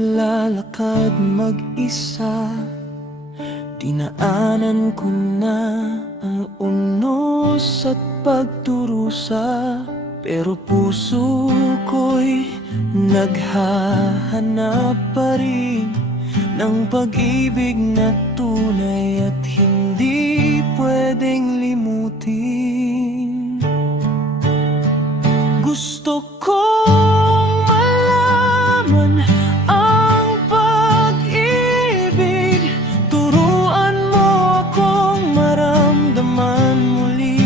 naglalakad mag-isa, dinaanan ko na ang unos at pagdurusa. Pero puso ko'y naghahanap pa rin ng pag-ibig na tunay at hindi pwedeng limutin. Gusto kong malaman ang pag-ibig, turuan mo akong maramdaman muli.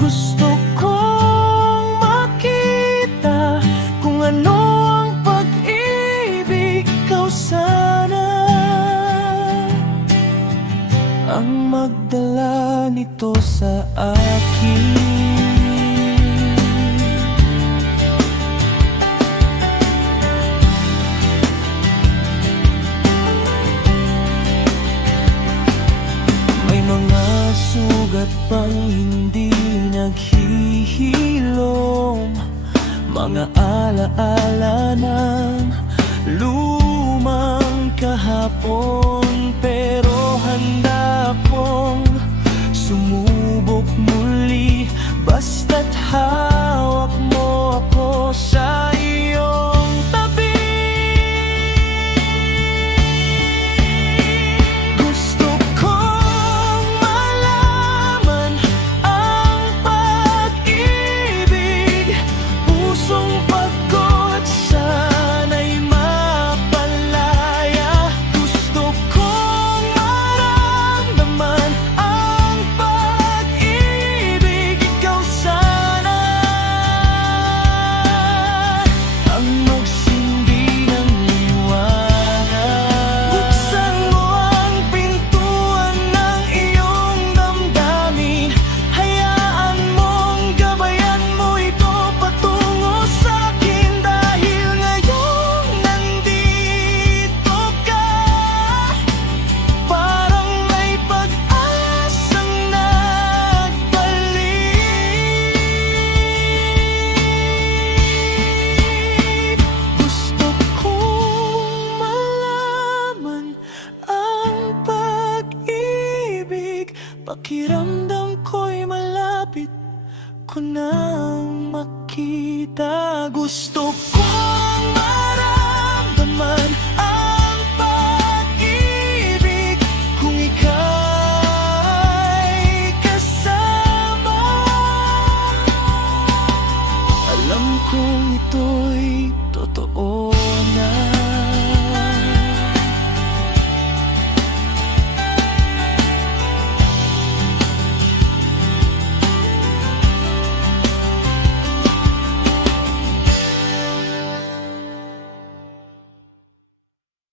Gusto kong makita kung ano ang pag-ibig, ikaw sana ang magdala nito sa akin. Sugat pang hindi naghihilom, mga alaala na